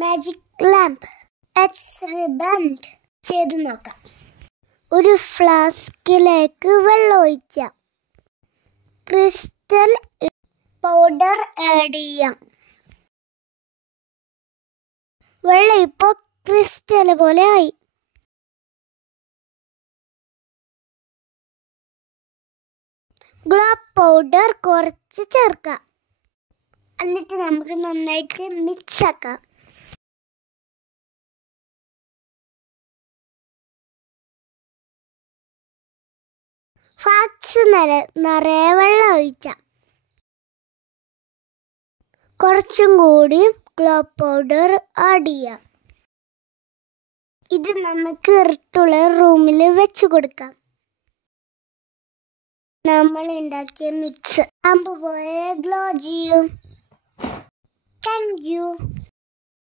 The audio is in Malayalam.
മാജിക് ലാമ്പ് എക്സ്പെരിമെന്റ് ചെയ്തു നോക്കാം. ഒരു ഫ്ലാസ്കിലേക്ക് വെള്ളം ഒഴിക്കാം. ക്രിസ്റ്റൽ പൗഡർ ആഡ് ചെയ്യാം. വെള്ളം ഇപ്പോൾ ക്രിസ്റ്റൽ പോലെ ആയി. ഗ്ലോ പൗഡർ കുറച്ച് ചേർക്കാം. എന്നിട്ട് നമുക്ക് നന്നായിട്ട് മിക്സ് ആക്കാം. ഫ്ലാസ്ക് നിറയെ വെള്ളം ഒഴിക്കാം. കുറച്ചും കൂടി ഗ്ലോ പൗഡർ ആഡ് ചെയ്യാം. ഇത് നമുക്ക് ഇരുട്ടുള്ള റൂമിൽ വെച്ച് കൊടുക്കാം. നമ്മൾ ഉണ്ടാക്കിയ മിക്സ് ലാമ്പ് പോലെ ഗ്ലോ ചെയ്യും. Thank you.